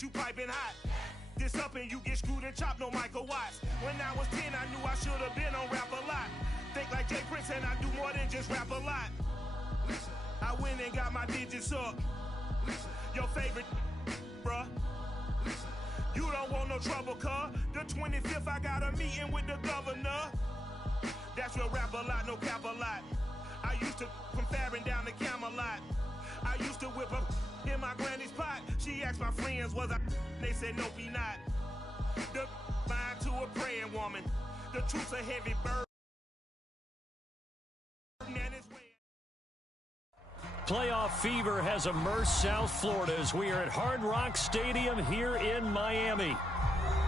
You piping hot. This up and you get screwed and chopped, no Michael Watts. When I was 10, I knew I should have been on Rap a Lot. Think like Jay Prince and I do more than just rap a lot. I went and got my digits up. Your favorite, bruh. You don't want no trouble, cuz. The 25th, I got a meeting with the governor. That's real rap a lot, no cap a lot. I used to from Farron down to Camelot. I used to whip up in my granny's pot. She asked my friends, was I? They said, nope, he not. The mind to a praying woman. The truth's a heavy burden. Playoff fever has immersed South Florida as we are at Hard Rock Stadium here in Miami.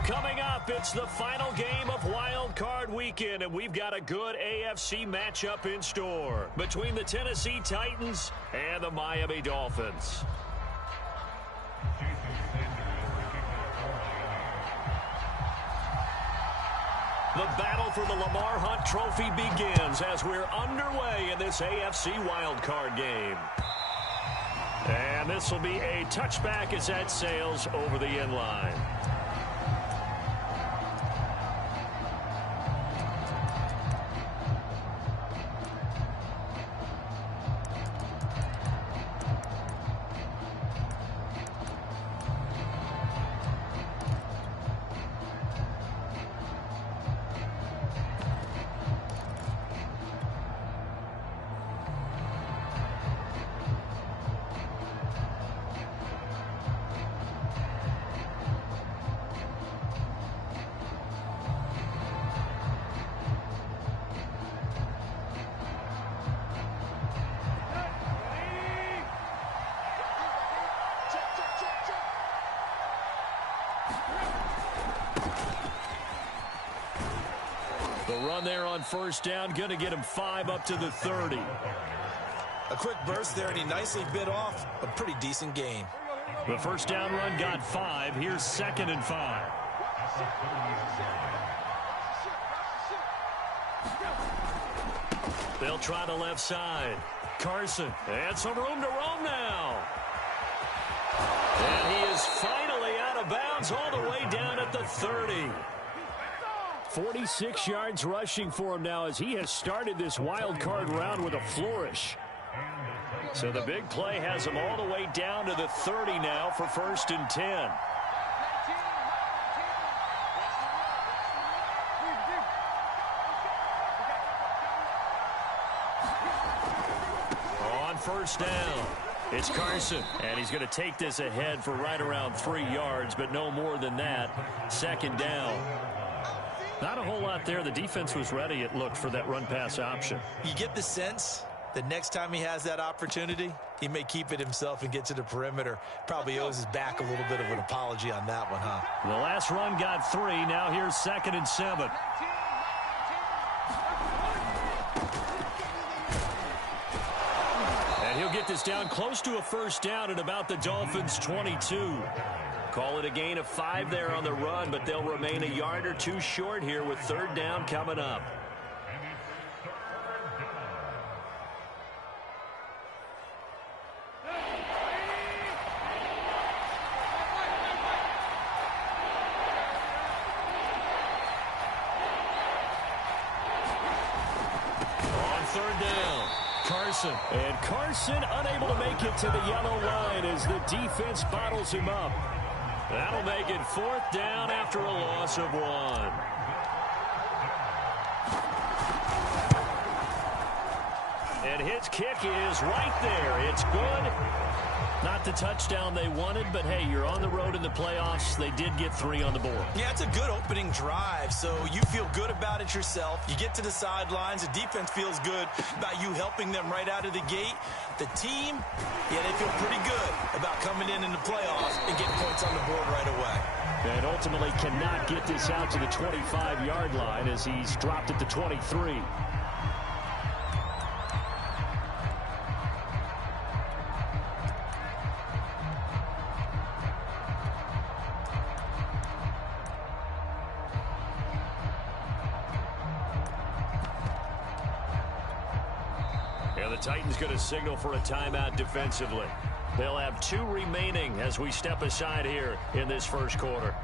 Coming up, it's the final game of Wild Card Weekend, and we've got a good AFC matchup in store between the Tennessee Titans and the Miami Dolphins. The battle for the Lamar Hunt Trophy begins as we're underway in this AFC wildcard game. And this will be a touchback as that sails over the end line. The run there on first down, going to get him 5 up to the 30. A quick burst there, and he nicely bit off a pretty decent gain. The first down run got 5. Here's 2nd and 5. They'll try the left side. Carson, and some room to roam now. And he is finally out of bounds all the way down at the 30. 46 yards rushing for him now as he has started this wild card round with a flourish. So the big play has him all the way down to the 30 now for 1st and 10. On first down, it's Carson, and he's going to take this ahead for right around 3 yards, but no more than that. 2nd down. Not a whole lot there. The defense was ready, it looked, for that run-pass option. You get the sense that next time he has that opportunity, he may keep it himself and get to the perimeter. Probably owes his back a little bit of an apology on that one, huh? The last run got 3. Now here's 2nd and 7. And he'll get this down close to a first down at about the Dolphins' 22. Call it a gain of 5 there on the run, but they'll remain a yard or 2 short here with 3rd down coming up. On 3rd down, Carson. And Carson unable to make it to the yellow line as the defense bottles him up. That'll make it 4th down after a loss of 1. And his kick is right there. It's good. Not the touchdown they wanted, but hey, you're on the road in the playoffs. They did get 3 on the board. Yeah, it's a good opening drive, so you feel good about it yourself. You get to the sidelines. The defense feels good about you helping them right out of the gate. The team, yeah, they feel pretty good about coming in the playoffs and getting points on the board right away. And ultimately cannot get this out to the 25-yard line as he's dropped at the 23. And the Titans going to signal for a timeout defensively. They'll have 2 remaining as we step aside here in this first quarter.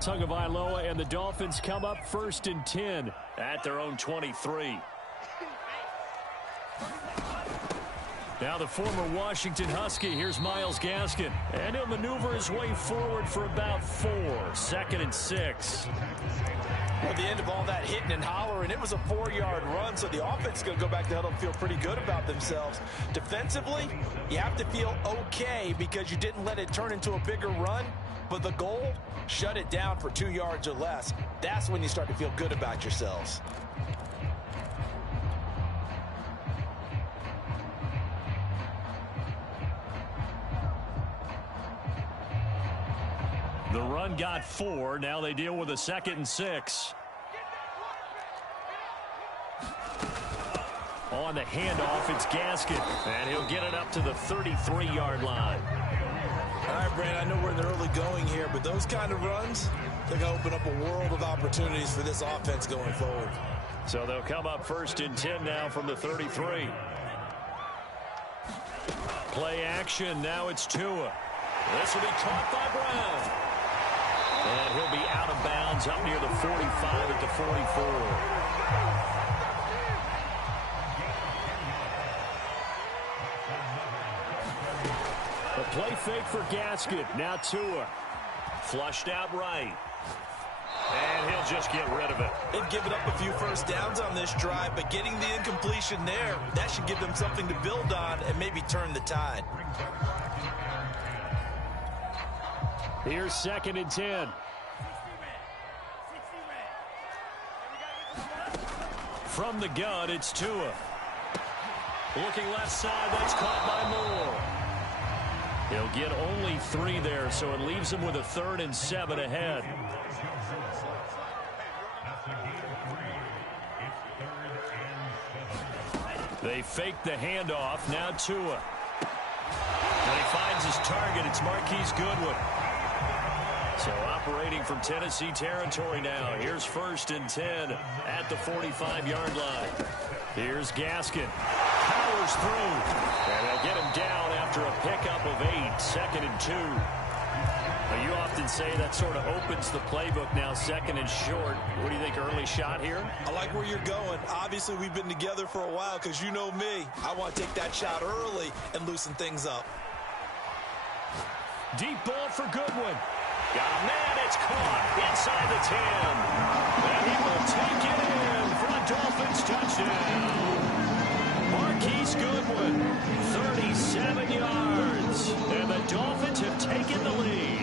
Tagovailoa and the Dolphins come up 1st and 10 at their own 23. Now the former Washington Husky, here's Myles Gaskin. And he'll maneuver his way forward for about 4. 2nd and 6. At the end of all that hitting and hollering, it was a 4-yard run, so the offense is going to go back to huddle and feel pretty good about themselves. Defensively, you have to feel okay because you didn't let it turn into a bigger run, but the goal, shut it down for 2 yards or less. That's when you start to feel good about yourselves. The run got 4. Now they deal with a 2nd and 6. On the handoff, it's Gaskin. And he'll get it up to the 33-yard line. All right, Brandon, I know we're in the early going here, but those kind of runs, they're going to open up a world of opportunities for this offense going forward. So they'll come up 1st and 10 now from the 33. Play action. Now it's Tua. This will be caught by Brown. And he'll be out of bounds up near the 45 at the 44. The play fake for Gaskin. Now Tua. Flushed out right. And he'll just get rid of it. They've given up a few first downs on this drive, but getting the incompletion there, that should give them something to build on and maybe turn the tide. Here's 2nd and 10. From the gun, it's Tua. Looking left side, that's caught by Moore. He'll get only 3 there, so it leaves him with a 3rd and 7 ahead. They fake the handoff. Now Tua. And he finds his target. It's Marquise Goodwin. So operating from Tennessee territory now. Here's 1st and 10 at the 45-yard line. Here's Gaskin. Powers through. And they'll get him down after a pickup of 8. 2nd and 2. Now you often say that sort of opens the playbook now, 2nd and short. What do you think, early shot here? I like where you're going. Obviously, we've been together for a while because you know me. I want to take that shot early and loosen things up. Deep ball for Goodwin. Got a man, it's caught inside the 10. And he will take it in for a Dolphins touchdown. Marquise Goodwin, 37 yards. And the Dolphins have taken the lead.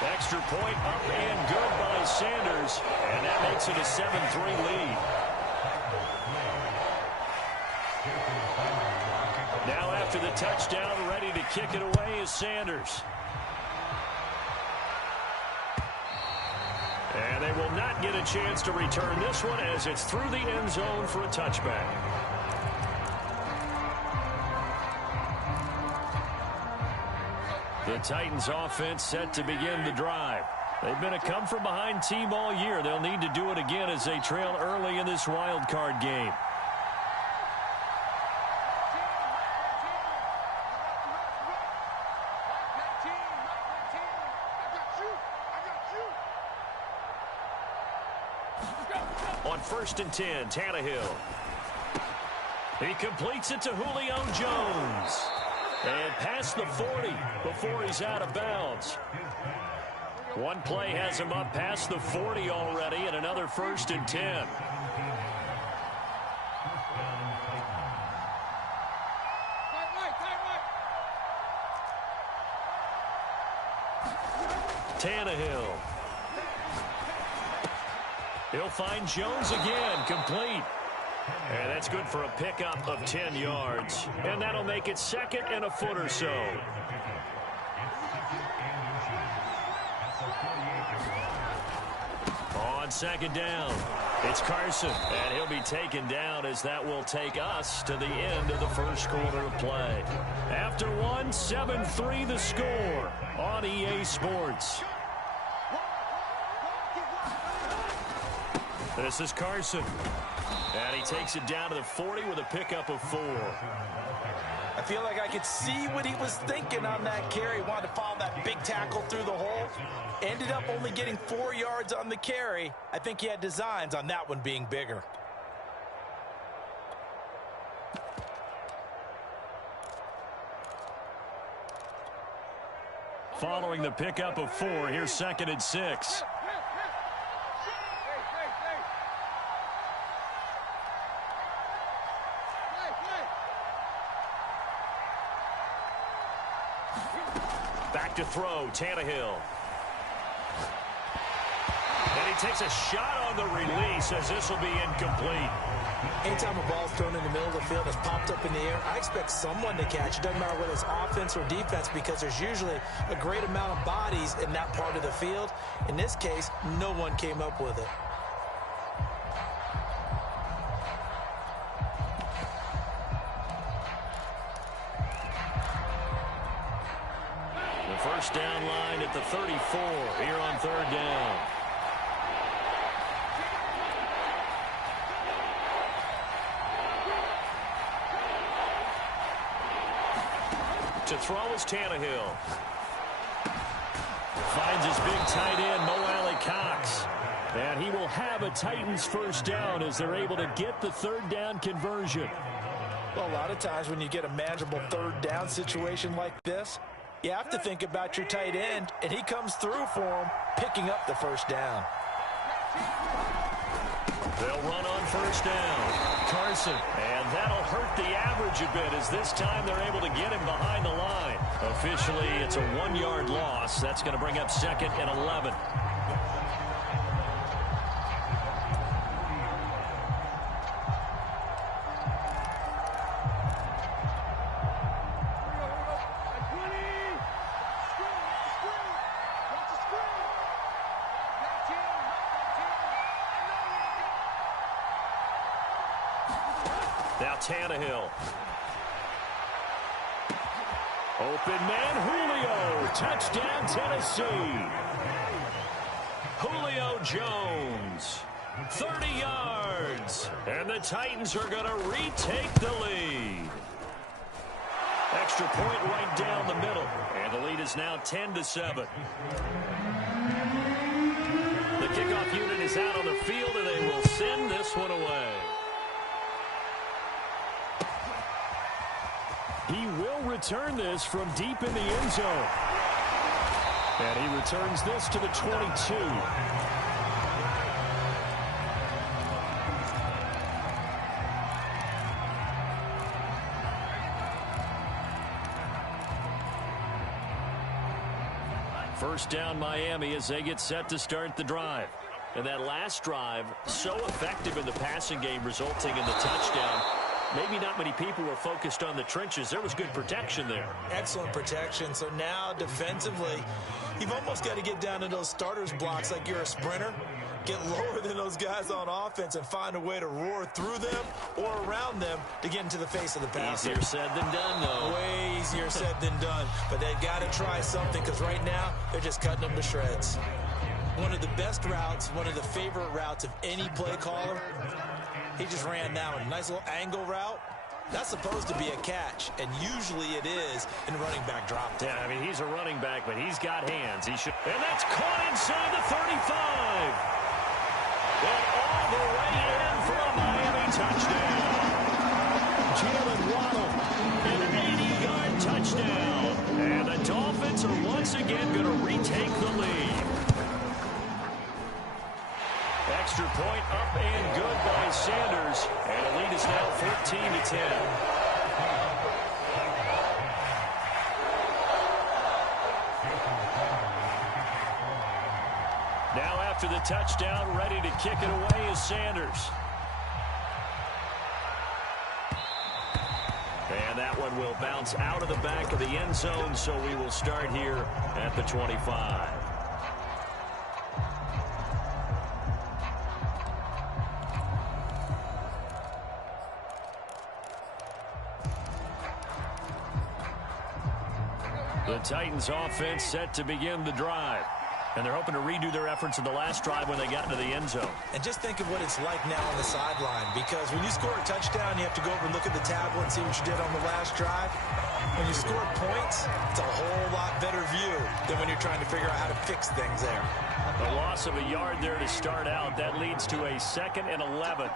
Extra point up and good by Sanders. And that makes it a 7-3 lead. Now after the touchdown, ready to kick it away is Sanders. And they will not get a chance to return this one as it's through the end zone for a touchback. The Titans offense set to begin the drive. They've been a come-from-behind team all year. They'll need to do it again as they trail early in this wild card game. On 1st and 10, Tannehill. He completes it to Julio Jones. And past the 40 before he's out of bounds. One play has him up past the 40 already, and another 1st and 10. Tannehill. He'll find Jones again, complete. And that's good for a pickup of 10 yards. And that'll make it 2nd and a foot or so. On 2nd down. It's Carson, and he'll be taken down as that will take us to the end of the first quarter of play. After one, 7-3 the score on EA Sports. This is Carson, and he takes it down to the 40 with a pickup of 4. I feel like I could see what he was thinking on that carry. Wanted to follow that big tackle through the hole. Ended up only getting 4 yards on the carry. I think he had designs on that one being bigger. Following the pickup of 4, here's 2nd and 6. Back to throw, Tannehill. And he takes a shot on the release as this will be incomplete. Anytime a ball's thrown in the middle of the field, it's popped up in the air, I expect someone to catch. It doesn't matter whether it's offense or defense because there's usually a great amount of bodies in that part of the field. In this case, no one came up with it. First down line at the 34 here on 3rd down. To throw is Tannehill. Finds his big tight end, Mo Alley-Cox. And he will have a Titans first down as they're able to get the 3rd down conversion. Well, a lot of times when you get a manageable 3rd down situation like this, you have to think about your tight end, and he comes through for him, picking up the first down. They'll run on first down. Carson, and that'll hurt the average a bit as this time they're able to get him behind the line. Officially, it's a 1-yard loss. That's going to bring up 2nd and 11. Now Tannehill. Open man, Julio. Touchdown, Tennessee. Julio Jones. 30 yards. And the Titans are going to retake the lead. Extra point right down the middle. And the lead is now 10-7. The kickoff unit is out on the field, and they will send this one away. He will return this from deep in the end zone. And he returns this to the 22. First down Miami as they get set to start the drive. And that last drive, so effective in the passing game, resulting in the touchdown. Maybe not many people were focused on the trenches. There was good protection there. Excellent protection. So now defensively, you've almost got to get down to those starters blocks like you're a sprinter. Get lower than those guys on offense and find a way to roar through them or around them to get into the face of the passer. Easier said than done, though. Way easier said than done. But they've got to try something because right now they're just cutting them to shreds. One of the best routes, one of the favorite routes of any play caller. He just ran that one. Nice little angle route. That's supposed to be a catch, and usually it is in a running back drop. Yeah, I mean, he's a running back, but he's got hands. He should. And that's caught inside the 35. And all the way in for a Miami touchdown. Jalen Waddle, an 80-yard touchdown. And the Dolphins are once again going to retake the lead. Extra point up and good by Sanders. And the lead is now 14-10. Now after the touchdown, ready to kick it away is Sanders. And that one will bounce out of the back of the end zone, so we will start here at the 25. Titans offense set to begin the drive. And they're hoping to redo their efforts in the last drive when they got into the end zone. And just think of what it's like now on the sideline, because when you score a touchdown, you have to go over and look at the tablet and see what you did on the last drive. When you score points, it's a whole lot better view than when you're trying to figure out how to fix things there. A loss of a yard there to start out. That leads to a 2nd and 11.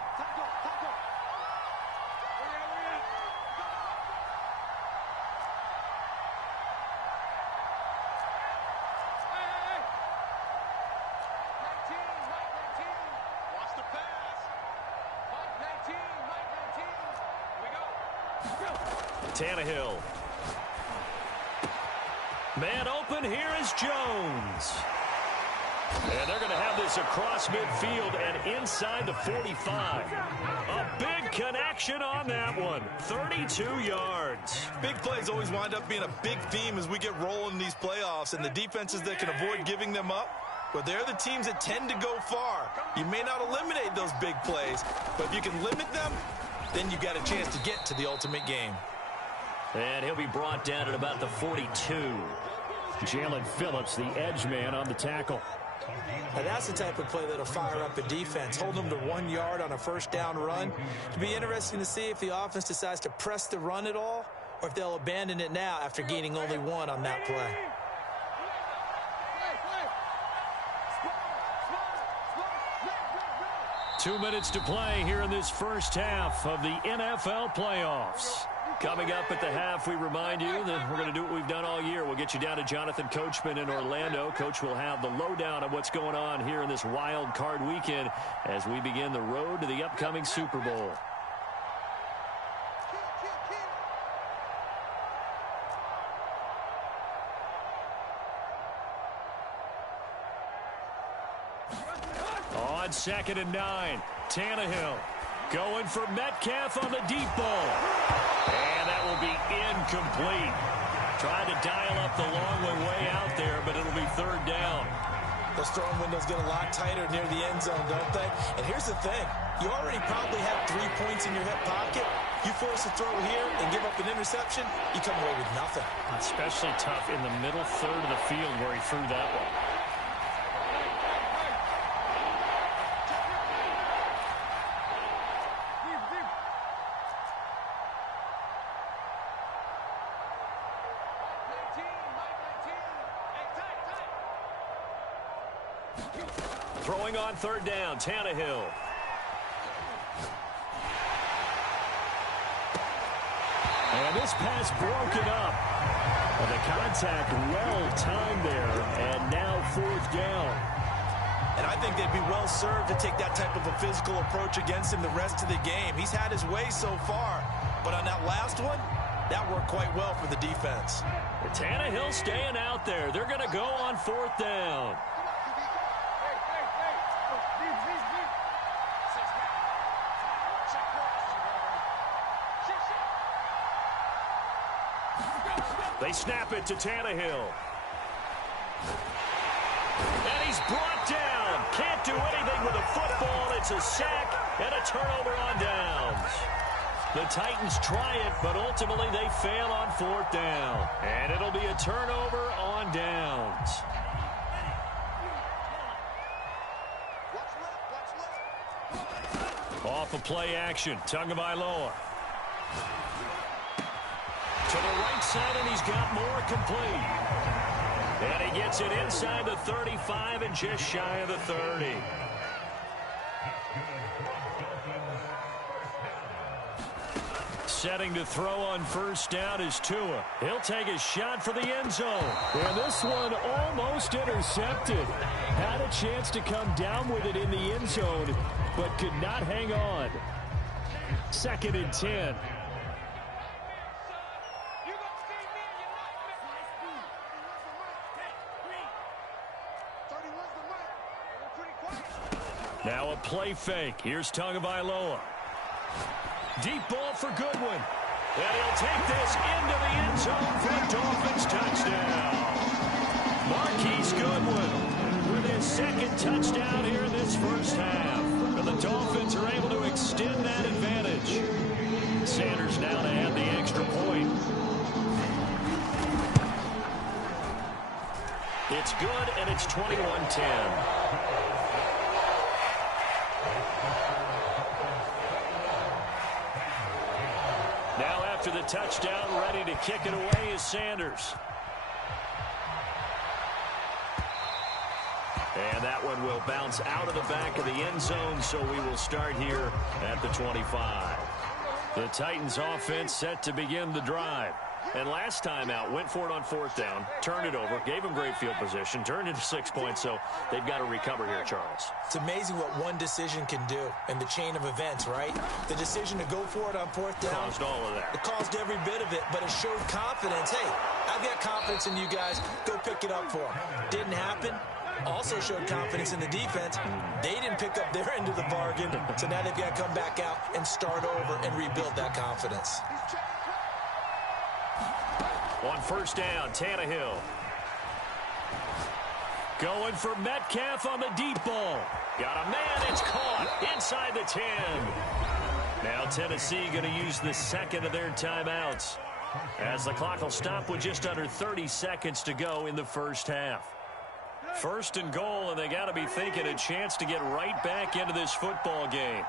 Tannehill. Man open, here is Jones. And they're going to have this across midfield and inside the 45. A big connection on that one. 32 yards. Big plays always wind up being a big theme as we get rolling in these playoffs, and the defenses that can avoid giving them up, but they're the teams that tend to go far. You may not eliminate those big plays, but if you can limit them, then you've got a chance to get to the ultimate game. And he'll be brought down at about the 42. Jalen Phillips, the edge man, on the tackle. Now that's the type of play that'll fire up a defense. Hold them to 1 yard on a first down run. It'll be interesting to see if the offense decides to press the run at all, or if they'll abandon it now after gaining only 1 on that play. Two minutes to play here in this first half of the NFL playoffs. Coming up at the half, we remind you that we're going to do what we've done all year. We'll get you down to Jonathan Coachman in Orlando. Coach will have the lowdown of what's going on here in this wild card weekend as we begin the road to the upcoming Super Bowl. On 2nd and 9, Tannehill going for Metcalf on the deep ball. And that will be incomplete. Trying to dial up the long way out there, but it'll be 3rd down. Those throwing windows get a lot tighter near the end zone, don't they? And here's the thing. You already probably have 3 points in your hip pocket. You force a throw here and give up an interception, you come away with nothing. Especially tough in the middle third of the field where he threw that one. Throwing on 3rd down, Tannehill. And this pass broken up. And the contact well timed there, and now 4th down. And I think they'd be well served to take that type of a physical approach against him the rest of the game. He's had his way so far, but on that last one, that worked quite well for the defense. Tannehill staying out there. They're going to go on 4th down. They snap it to Tannehill. And he's brought down. Can't do anything with a football. It's a sack and a turnover on downs. The Titans try it, but ultimately they fail on 4th down. And it'll be a turnover on downs. Off of play action, Tagovailoa. To the right side, and he's got more complete. And he gets it inside the 35 and just shy of the 30. Setting to throw on 1st down is Tua. He'll take a shot for the end zone. And this one almost intercepted. Had a chance to come down with it in the end zone, but could not hang on. 2nd and 10. Now a play fake. Here's Tagovailoa. Deep ball for Goodwin. And he'll take this into the end zone for a Dolphins touchdown. Marquise Goodwin with his 2nd touchdown here in this first half. And the Dolphins are able to extend that advantage. Sanders now to add the extra point. It's good, and it's 21-10. Now after the touchdown, ready to kick it away is Sanders. And that one will bounce out of the back of the end zone, so we will start here at the 25. The Titans offense set to begin the drive. And last time out, went for it on fourth down, turned it over, gave them great field position, turned into 6 points, so they've got to recover here, Charles. It's amazing what one decision can do in the chain of events, right? The decision to go for it on fourth down. Caused all of that. It caused every bit of it, but it showed confidence. Hey, I've got confidence in you guys. Go pick it up for them. Didn't happen. Also showed confidence in the defense. They didn't pick up their end of the bargain, so now they've got to come back out and start over and rebuild that confidence. On first down, Tannehill. Going for Metcalf on the deep ball. Got a man, it's caught inside the 10. Now Tennessee going to use the second of their timeouts, as the clock will stop with just under 30 seconds to go in the first half. First and goal, and they got to be thinking a chance to get right back into this football game.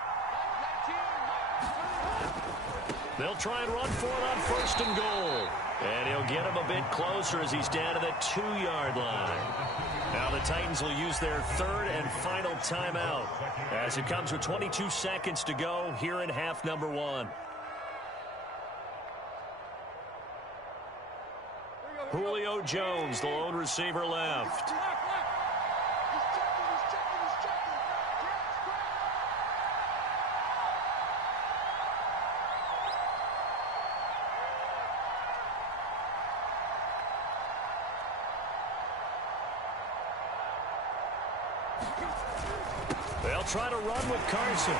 They'll try and run for it on first and goal. And he'll get him a bit closer as he's down to the 2-yard line. Now the Titans will use their third and final timeout, as it comes with 22 seconds to go here in half number 1. Julio Jones, the lone receiver left. They'll try to run with Carson.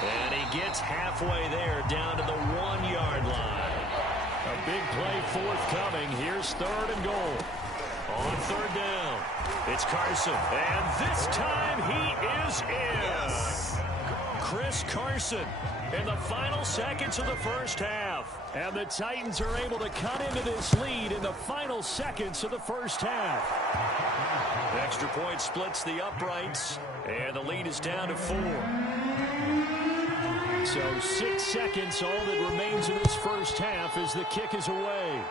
And he gets halfway there, down to the 1-yard line. A big play forthcoming. Here's third and goal. On third down, it's Carson. And this time he is in. Yes. Chris Carson in the final seconds of the first half. And the Titans are able to cut into this lead in the final seconds of the first half. Extra point splits the uprights, and the lead is down to 4. So 6 seconds, all that remains in this first half as the kick is away.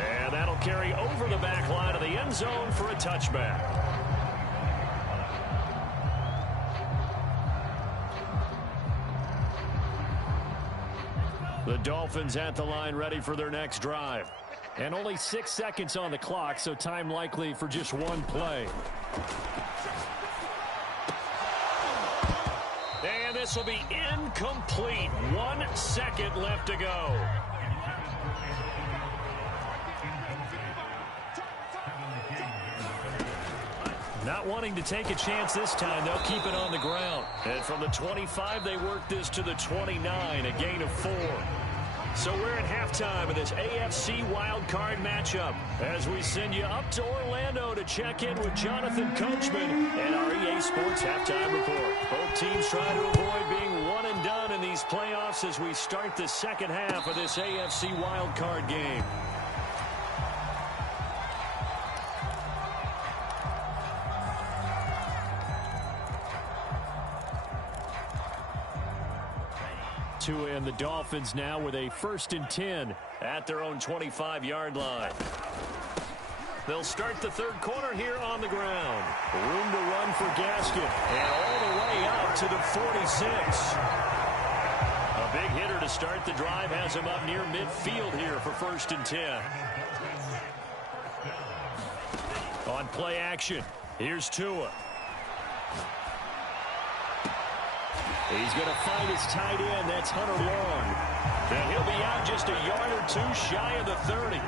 And that'll carry over the back line of the end zone for a touchback. The Dolphins at the line, ready for their next drive. And only 6 seconds on the clock, so time likely for just one play. And this will be incomplete. 1 second left to go. Not wanting to take a chance this time, they'll keep it on the ground. And from the 25, they work this to the 29, a gain of 4. So we're at halftime of this AFC wildcard matchup as we send you up to Orlando to check in with Jonathan Coachman and our EA Sports Halftime Report. Both teams try to avoid being one and done in these playoffs as we start the second half of this AFC wildcard game. And the Dolphins now with a 1st and 10 at their own 25-yard line. They'll start the third quarter here on the ground. Room to run for Gaskin. And all the way up to the 46. A big hitter to start the drive has him up near midfield here for 1st and 10. On play action, here's Tua. He's going to find his tight end. That's Hunter Long. And he'll be out just a yard or 2 shy of the 30.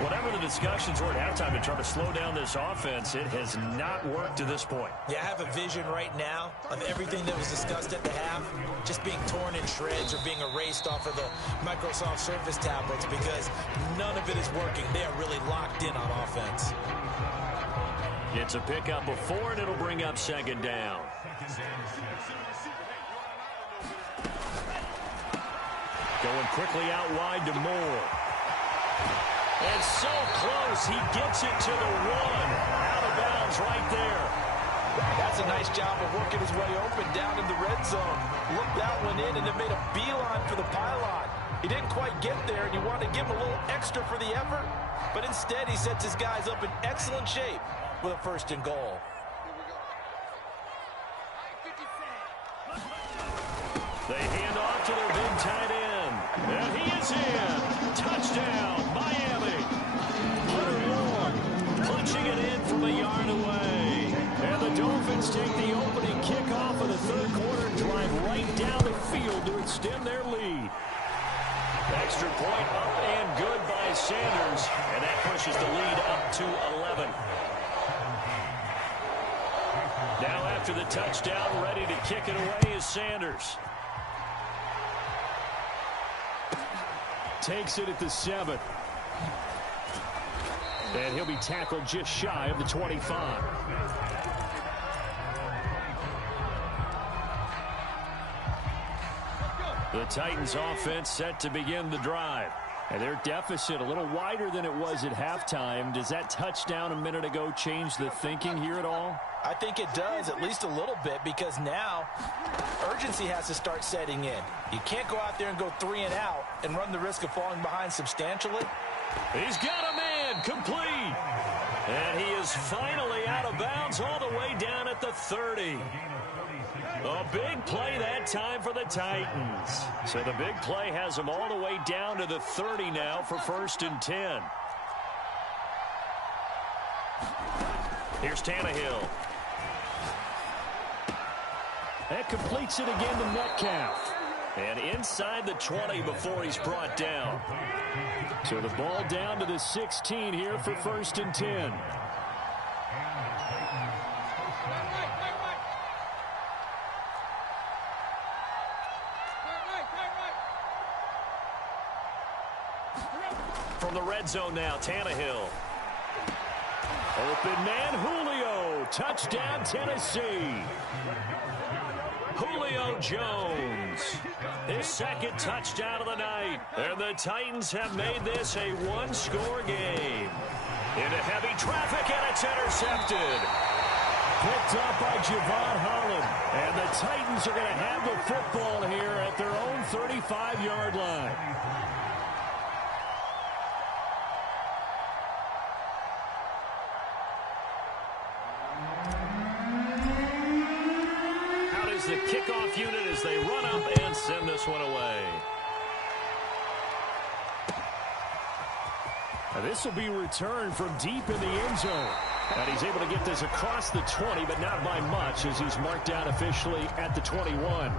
Whatever the discussions were at halftime to try to slow down this offense, it has not worked to this point. Yeah, I have a vision right now of everything that was discussed at the half just being torn in shreds or being erased off of the Microsoft Surface tablets because none of it is working. They are really locked in on offense. It's a pickup of 4, and it'll bring up 2nd down. Going quickly out wide to Moore. And so close, he gets it to the 1. Out of bounds right there. That's a nice job of working his way open down in the red zone. Looked that one in and then made a beeline for the pylon. He didn't quite get there, and you want to give him a little extra for the effort, but instead he sets his guys up in excellent shape with a 1st and goal. They hand off to their big tight end. And he is in. Touchdown, Miami. Hunter Long punching it in from a yard away. And the Dolphins take the opening kickoff of the 3rd quarter and drive right down the field to extend their lead. Extra point up and good by Sanders. And that pushes the lead up to 11. Now after the touchdown, ready to kick it away is Sanders. Takes it at the 7. And he'll be tackled just shy of the 25. The Titans offense set to begin the drive. And their deficit a little wider than it was at halftime. Does that touchdown a minute ago change the thinking here at all? I think it does, at least a little bit, because now urgency has to start setting in. You can't go out there and go 3 and out and run the risk of falling behind substantially. He's got a man, complete. And he is finally out of bounds all the way down at the 30. A big play that time for the Titans. So the big play has him all the way down to the 30 now for 1st and 10. Here's Tannehill. That completes it again to Metcalf. And inside the 20 before he's brought down. So the ball down to the 16 here for 1st and 10. From the red zone now, Tannehill. Open man, Julio. Touchdown, Tennessee. Julio Jones. His 2nd touchdown of the night. And the Titans have made this a 1-score game. Into heavy traffic, and it's intercepted. Picked up by Javon Holland. And the Titans are going to have the football here at their own 35-yard line. The kickoff unit as they run up and send this one away. Now this will be returned from deep in the end zone. And he's able to get this across the 20, but not by much as he's marked down officially at the 21.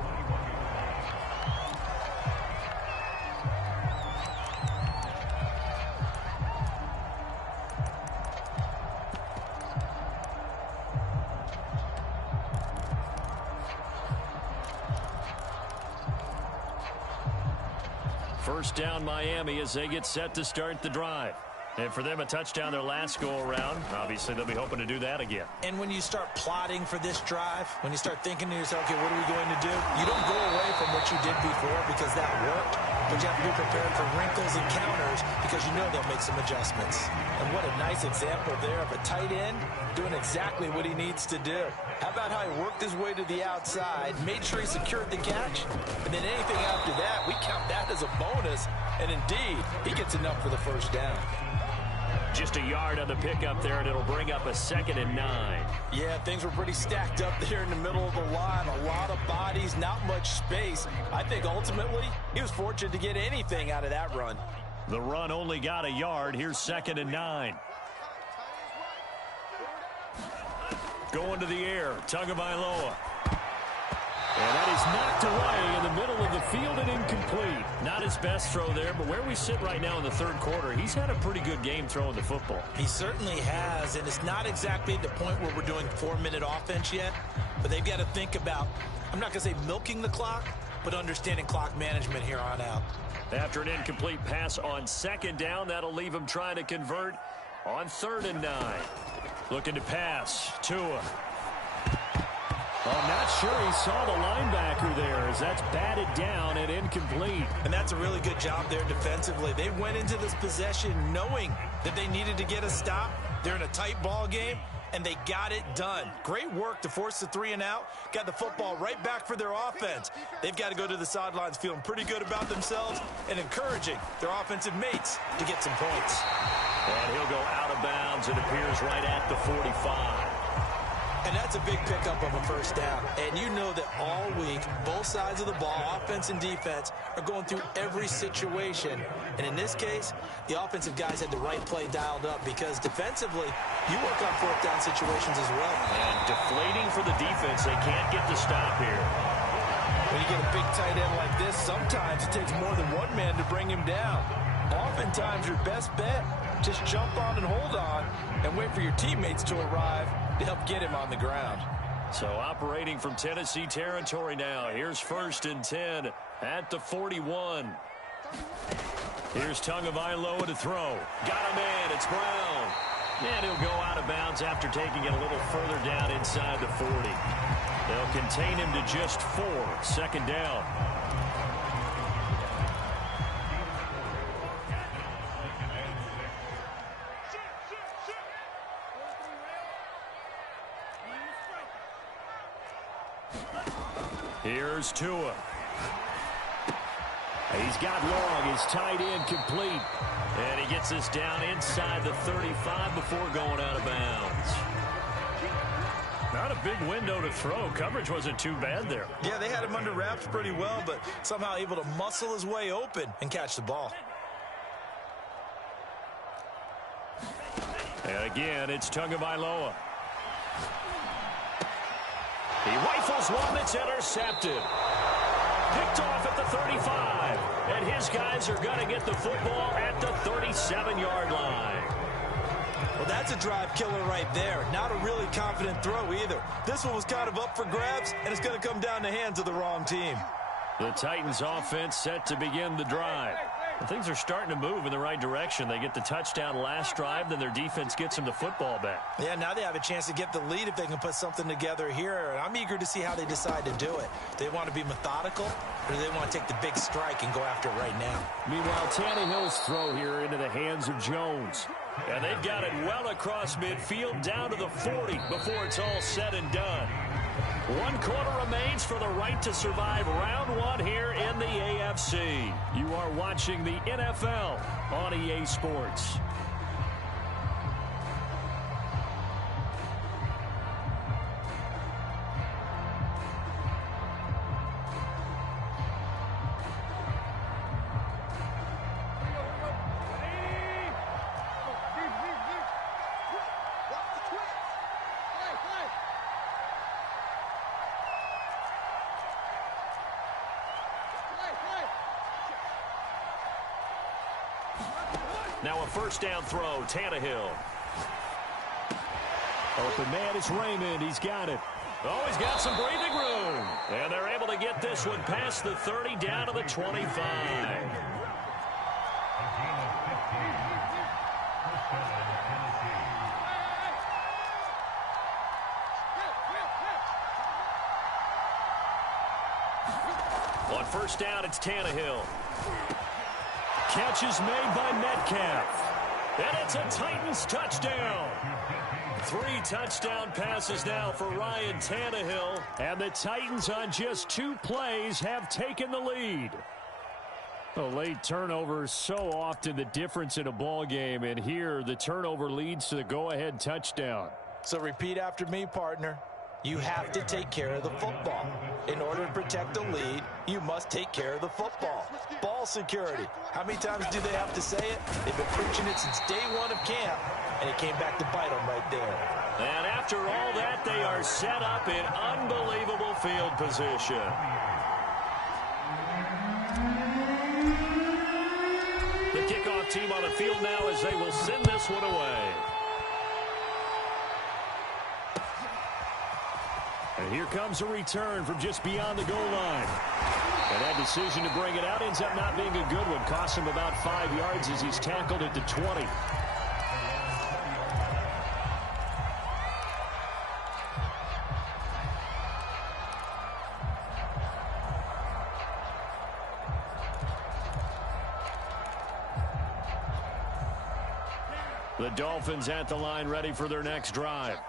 First down Miami as they get set to start the drive. And for them, a touchdown their last go-around. Obviously, they'll be hoping to do that again. And when you start plotting for this drive, when you start thinking to yourself, okay, what are we going to do? You don't go away from what you did before because that worked, but you have to be prepared for wrinkles and counters because you know they'll make some adjustments. And what a nice example there of a tight end doing exactly what he needs to do. How about how he worked his way to the outside, made sure he secured the catch, and then anything after that, we count that as a bonus. And indeed, he gets enough for the first down. Just a yard on the pickup there, and it'll bring up a 2nd and 9. Yeah, things were pretty stacked up there in the middle of the line. A lot of bodies, not much space. I think ultimately he was fortunate to get anything out of that run. The run only got a yard. Here's 2nd and 9. Going to the air, Tagovailoa. And that is knocked away in the middle of the field and incomplete. Not his best throw there, but where we sit right now in the 3rd quarter, he's had a pretty good game throwing the football. He certainly has, and it's not exactly at the point where we're doing 4-minute offense yet, but they've got to think about, I'm not going to say milking the clock, but understanding clock management here on out. After an incomplete pass on 2nd down, that'll leave him trying to convert on 3rd and 9. Looking to pass. Tua. I'm not sure he saw the linebacker there as that's batted down and incomplete. And that's a really good job there defensively. They went into this possession knowing that they needed to get a stop. They're in a tight ball game, and they got it done. Great work to force the 3 and out. Got the football right back for their offense. They've got to go to the sidelines feeling pretty good about themselves and encouraging their offensive mates to get some points. And he'll go out of bounds. It appears right at the 45. And that's a big pickup of a first down. And you know that all week, both sides of the ball, offense and defense, are going through every situation. And in this case, the offensive guys had the right play dialed up because defensively, you work on fourth down situations as well. And deflating for the defense. They can't get the stop here. When you get a big tight end like this, sometimes it takes more than one man to bring him down. Oftentimes, your best bet, just jump on and hold on and wait for your teammates to arrive to help get him on the ground. So operating from Tennessee territory now. Here's 1st and 10 at the 41. Here's Tagovailoa to throw. Got him in. It's Brown. And he'll go out of bounds after taking it a little further down inside the 40. They'll contain him to just 4. 2nd down. Here's Tua. He's got long. His tight end complete. And he gets this down inside the 35 before going out of bounds. Not a big window to throw. Coverage wasn't too bad there. Yeah, they had him under wraps pretty well, but somehow able to muscle his way open and catch the ball. And again, it's Tagovailoa. He rifles one that's intercepted. Picked off at the 35. And his guys are going to get the football at the 37-yard line. Well, that's a drive killer right there. Not a really confident throw either. This one was kind of up for grabs, and it's going to come down the hands of the wrong team. The Titans offense set to begin the drive. And things are starting to move in the right direction. They get the touchdown last drive, then their defense gets them the football back. Yeah, now they have a chance to get the lead if they can put something together here. And I'm eager to see how they decide to do it. Do they want to be methodical, or do they want to take the big strike and go after it right now? Meanwhile, Tannehill's throw here into the hands of Jones. And they've got it well across midfield down to the 40 before it's all said and done. 1 quarter remains for the right to survive round 1 here in the AFC. You are watching the NFL on EA Sports. Now a first down throw, Tannehill. Open man is Raymond. He's got it. Oh, he's got some breathing room. And they're able to get this one past the 30 down to the 25. On first down, it's Tannehill. Catch is made by Metcalf. And it's a Titans touchdown. 3 touchdown passes now for Ryan Tannehill. And the Titans on just 2 plays have taken the lead. A late turnover is so often the difference in a ball game. And here the turnover leads to the go-ahead touchdown. So repeat after me, partner. You have to take care of the football. In order to protect the lead, you must take care of the football. Ball security. How many times do they have to say it? They've been preaching it since day 1 of camp, and it came back to bite them right there. And after all that, they are set up in unbelievable field position. The kickoff team on the field now as they will send this one away. And here comes a return from just beyond the goal line. And that decision to bring it out ends up not being a good one. Costs him about 5 yards as he's tackled at the 20. The Dolphins at the line ready for their next drive.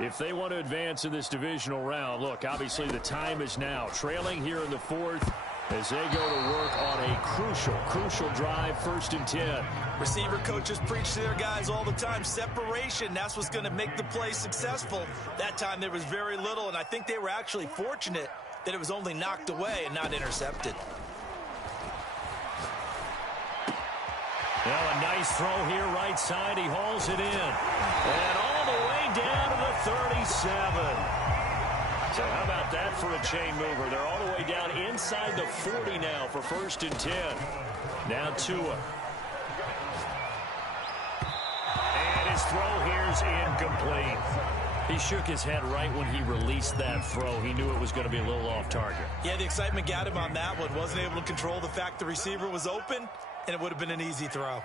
If they want to advance in this divisional round, look, obviously the time is now. Trailing here in the fourth as they go to work on a crucial drive, 1st and 10. Receiver coaches preach to their guys all the time. Separation, that's what's going to make the play successful. That time there was very little, and I think they were actually fortunate that it was only knocked away and not intercepted. Now a nice throw here right side. He hauls it in. And all the way down to the 37. So how about that for a chain mover? They're all the way down inside the 40 now for 1st and 10. Now Tua. And his throw here's incomplete. He shook his head right when he released that throw. He knew it was going to be a little off target. Yeah, the excitement got him on that one. Wasn't able to control the fact the receiver was open, and it would have been an easy throw.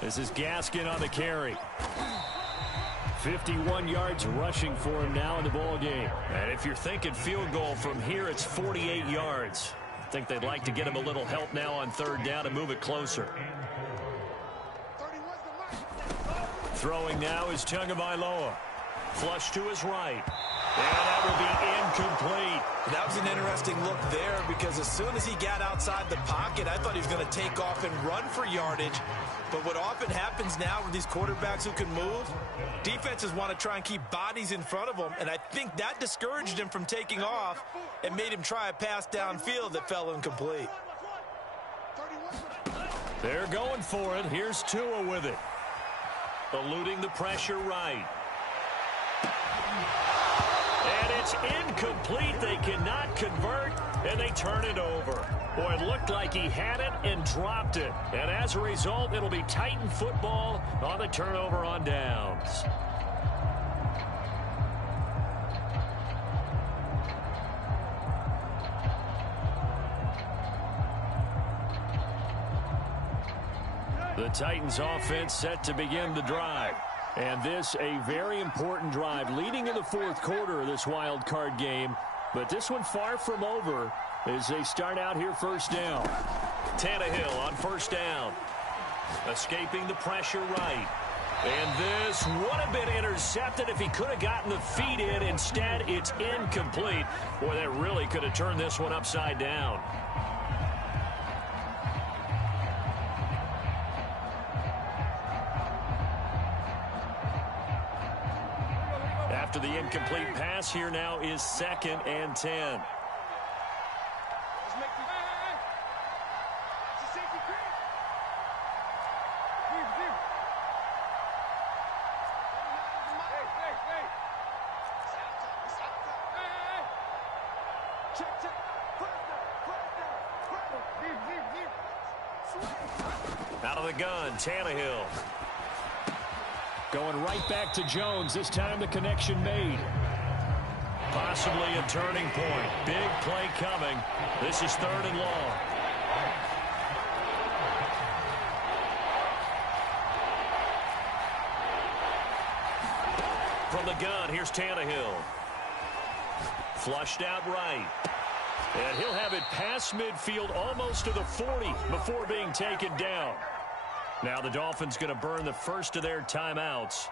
This is Gaskin on the carry. 51 yards rushing for him now in the ball game. And if you're thinking field goal from here, it's 48 yards. I think they'd like to get him a little help now on 3rd down and move it closer. Throwing now is Tagovailoa. Flush to his right. And that will be incomplete. That was an interesting look there because as soon as he got outside the pocket, I thought he was going to take off and run for yardage. But what often happens now with these quarterbacks who can move, defenses want to try and keep bodies in front of them, and I think that discouraged him from taking off and made him try a pass downfield that fell incomplete. They're going for it. Here's Tua with it. Eluding the pressure right. And it's incomplete. They cannot convert, and they turn it over. Boy, it looked like he had it and dropped it. And as a result, it'll be Titan football on the turnover on downs. The Titans offense set to begin the drive. And this a very important drive leading in the 4th quarter of this wild card game. But this one far from over as they start out here 1st down. Tannehill on 1st down. Escaping the pressure right. And this would have been intercepted if he could have gotten the feet in. Instead, it's incomplete. Boy, that really could have turned this one upside down. After the incomplete pass, here now is 2nd and 10. Out of the gun, Tannehill. Going right back to Jones. This time the connection made. Possibly a turning point. Big play coming. This is 3rd and long. From the gun, here's Tannehill. Flushed out right. And he'll have it past midfield almost to the 40 before being taken down. Now the Dolphins going to burn the first of their timeouts.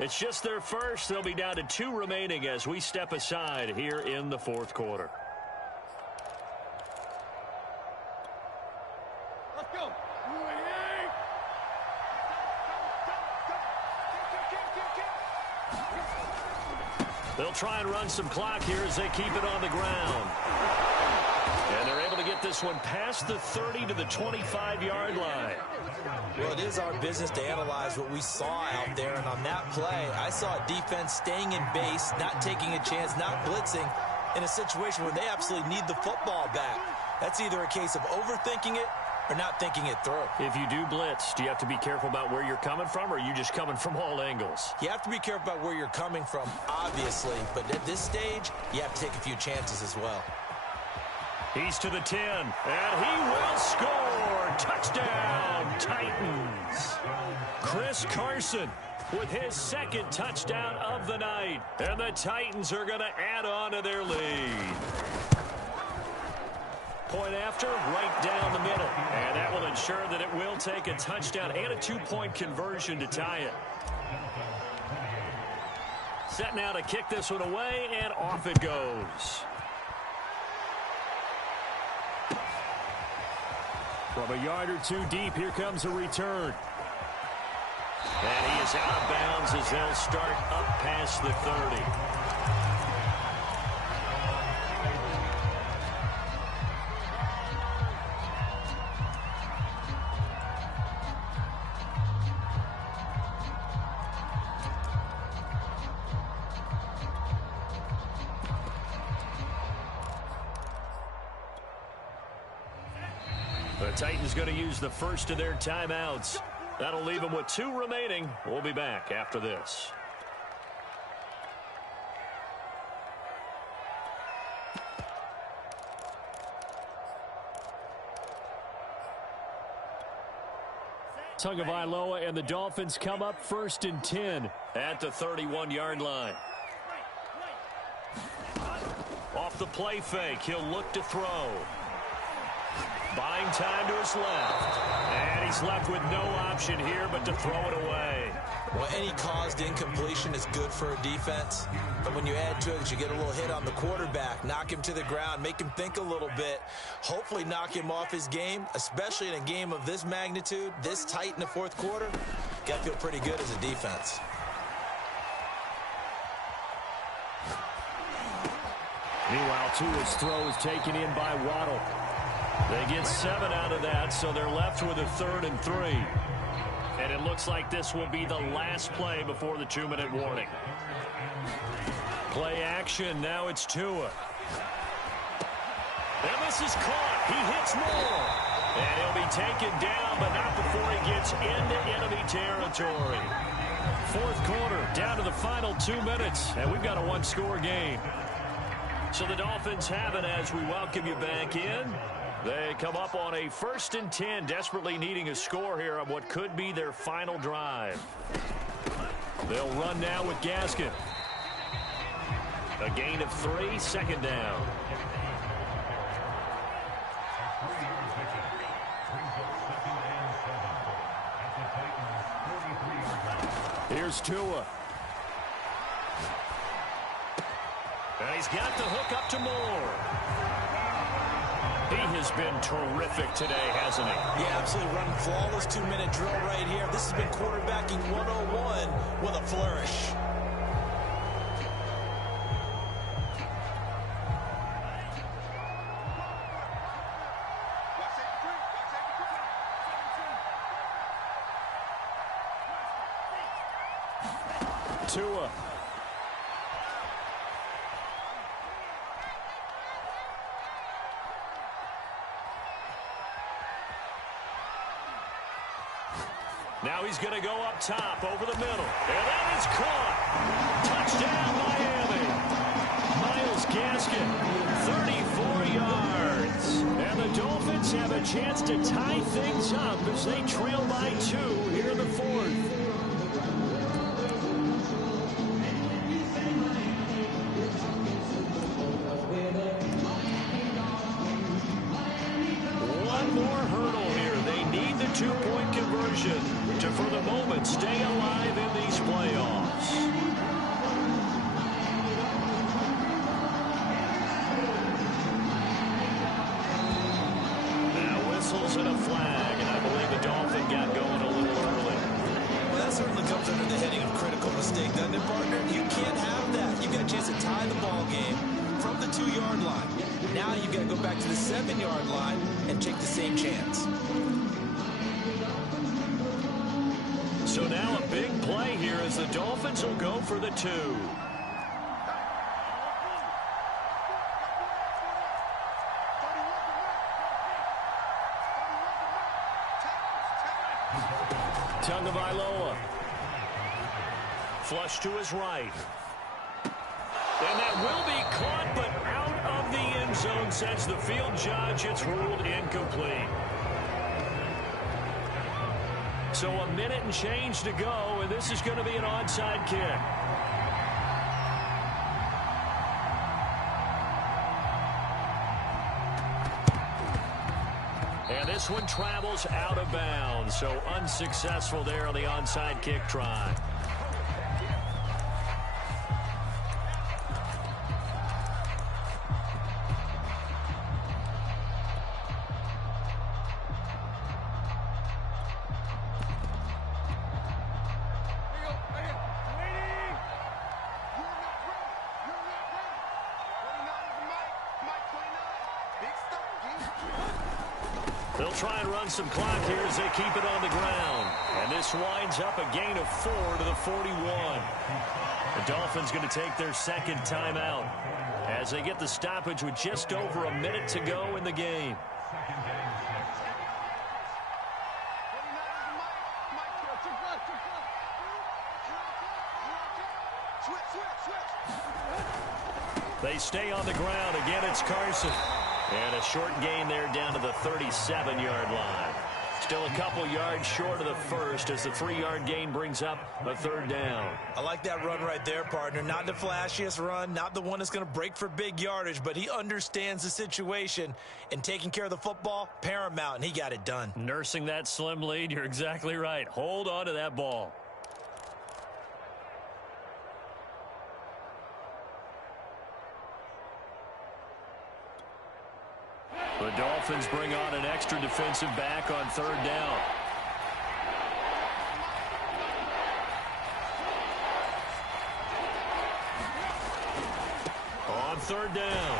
It's just their first. They'll be down to 2 remaining as we step aside here in the 4th quarter. Let's go. They'll try and run some clock here as they keep it on the ground. And they're able to get this one past the 30 to the 25-yard line. Well, it is our business to analyze what we saw out there, and on that play, I saw a defense staying in base, not taking a chance, not blitzing, in a situation where they absolutely need the football back. That's either a case of overthinking it or not thinking it through. If you do blitz, do you have to be careful about where you're coming from, or are you just coming from all angles? You have to be careful about where you're coming from, obviously, but at this stage, you have to take a few chances as well. He's to the 10, and he will score. Touchdown, Titans. Chris Carson with his 2nd touchdown of the night. And the Titans are going to add on to their lead. Point after, right down the middle. And that will ensure that it will take a touchdown and a 2-point conversion to tie it. Set now to kick this one away, and off it goes. From a yard or two deep, here comes a return. And he is out of bounds as they'll start up past the 30. The Titans going to use the first of their timeouts. That'll leave them with 2 remaining. We'll be back after this. Tagovailoa and the Dolphins come up 1st and 10 at the 31-yard line. Off the play fake, he'll look to throw. Buying time to his left. And he's left with no option here but to throw it away. Well, any caused incompletion is good for a defense. But when you add to it, you get a little hit on the quarterback, knock him to the ground, make him think a little bit, hopefully knock him off his game, especially in a game of this magnitude, this tight in the 4th quarter. Got to feel pretty good as a defense. Meanwhile, Tua's throw is taken in by Waddle. They get 7 out of that, so they're left with a 3rd and 3. And it looks like this will be the last play before the 2-minute warning. Play action, now it's Tua. And this is caught. He hits more. And he'll be taken down, but not before he gets into enemy territory. 4th quarter, down to the final 2 minutes, and we've got a 1-score game. So the Dolphins have it as we welcome you back in. They come up on a 1st and 10, desperately needing a score here on what could be their final drive. They'll run now with Gaskin. A gain of 3, 2nd down. Here's Tua. And he's got the hook up to Moore. He has been terrific today, hasn't he? Yeah, absolutely running flawless 2-minute drill right here. This has been quarterbacking 101 with a flourish. Tua. Now he's going to go up top over the middle. And that is caught. Touchdown, Miami. Myles Gaskin, 34 yards. And the Dolphins have a chance to tie things up as they trail by 2 here in the 4th. One more hurdle here. They need the 2-point conversion to, for the moment, stay alive in these playoffs. Now whistles and a flag, and I believe the Dolphin got going a little early. Well, that certainly comes under the heading of critical mistake, doesn't it, partner? You can't have that. You've got a chance to tie the ball game from the 2-yard line. Now you've got to go back to the 7-yard line and take the same chance. So now a big play here as the Dolphins will go for the 2. Tagovailoa. Flush to his right. And that will be caught, but out of the end zone, says the field judge. It's ruled incomplete. So a minute and change to go, and this is going to be an onside kick. this one travels out of bounds, so unsuccessful there on the onside kick try. They'll try and run some clock here as they keep it on the ground. And this winds up a gain of 4 to the 41. The Dolphins going to take their second timeout as they get the stoppage with just over a minute to go in the game. They stay on the ground. Again, it's Carson. And a short gain there down to the 37-yard line. Still a couple yards short of the first as the 3-yard gain brings up a third down. I like that run right there, partner. Not the flashiest run, not the one that's going to break for big yardage, but he understands the situation, and taking care of the football, paramount, and he got it done. Nursing that slim lead, you're exactly right. Hold on to that ball. The Dolphins bring on an extra defensive back on third down. On third down,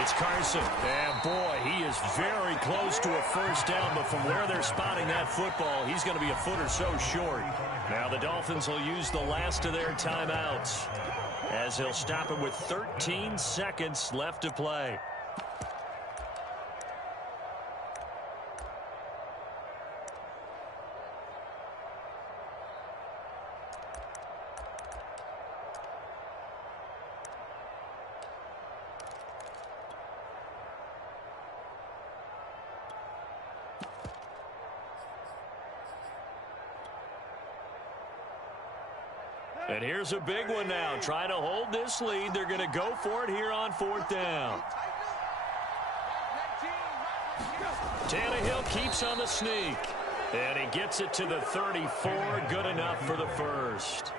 it's Carson. And boy, he is very close to a first down, but from where they're spotting that football, he's going to be a foot or so short. Now the Dolphins will use the last of their timeouts as they'll stop it with 13 seconds left to play. And here's a big one now. Trying to hold this lead. They're going to go for it here on fourth down. Tannehill keeps on the sneak. And he gets it to the 34. Good enough for the first.